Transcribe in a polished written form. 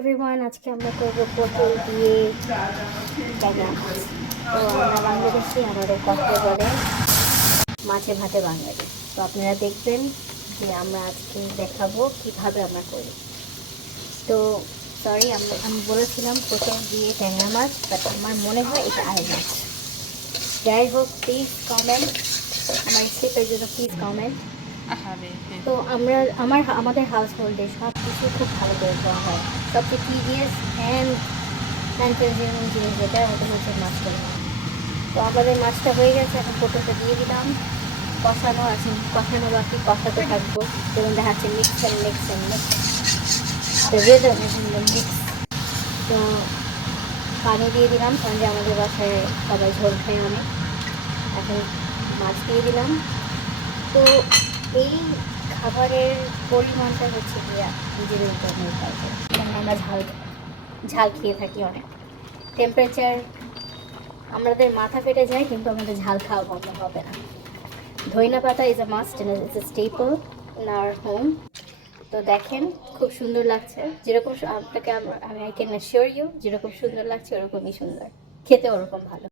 Everyone, আজকে আমরা করবো পটল দিয়ে ট্যাংরা মাছ। তো আমরা বাংলাদেশি, আমাদের কথায় বলে মাছে ভাতে বাঙালি। তো আপনারা দেখবেন যে আমরা আজকে দেখাবো কিভাবে আমরা করি। তো সরি, আমি বলেছিলাম পটল দিয়ে ট্যাংরা মাছ, বাট আমার মনে হয় এটা আয় মাছ। যাই হোক, প্লিজ কমেন্ট, আমার স্টেপের জন্য প্লিজ কমেন্ট। তো আমাদের হাউস হোল্ডে সব কিছু খুব ভালো করে দেওয়া হয়। সবচেয়ে টিডিয়াস অ্যান্ড কনফিউজিং জিনিস যেটা ওটা হচ্ছে মাছ করা। তো আমাদের মাছটা হয়ে গেছে, এখন পটলটা দিয়ে দিলাম। কষানো আছে, কষানো বাকি, কষাতে থাকবো। যেমন দেখাচ্ছে mix and mix and mix, the rhythm is in the mix. তো পানি দিয়ে দিলাম, কারণ যে আমাদের বাসায় সবাই ঝোল খায় অনেক। এখন মাছ দিয়ে দিলাম। তো এই খাবারের পরিমাণটা হচ্ছে গিয়া নিজেদের উপর নির্ভর করে, কারণ আমরা ঝাল খেয়ে থাকি অনেক। টেম্পারেচার আমাদের মাথা ফেটে যায়, কিন্তু আমাদের ঝাল খাওয়া বন্ধ হবে না। ধইনা পাতা is a must and it's a staple in our home. তো দেখেন, খুব সুন্দর লাগছে। যেরকম আপনাকে আমি আই ক্যান অ্যাসিওর ইউ, যেরকম সুন্দর লাগছে ওরকমই সুন্দর, খেতে ওরকম ভালো।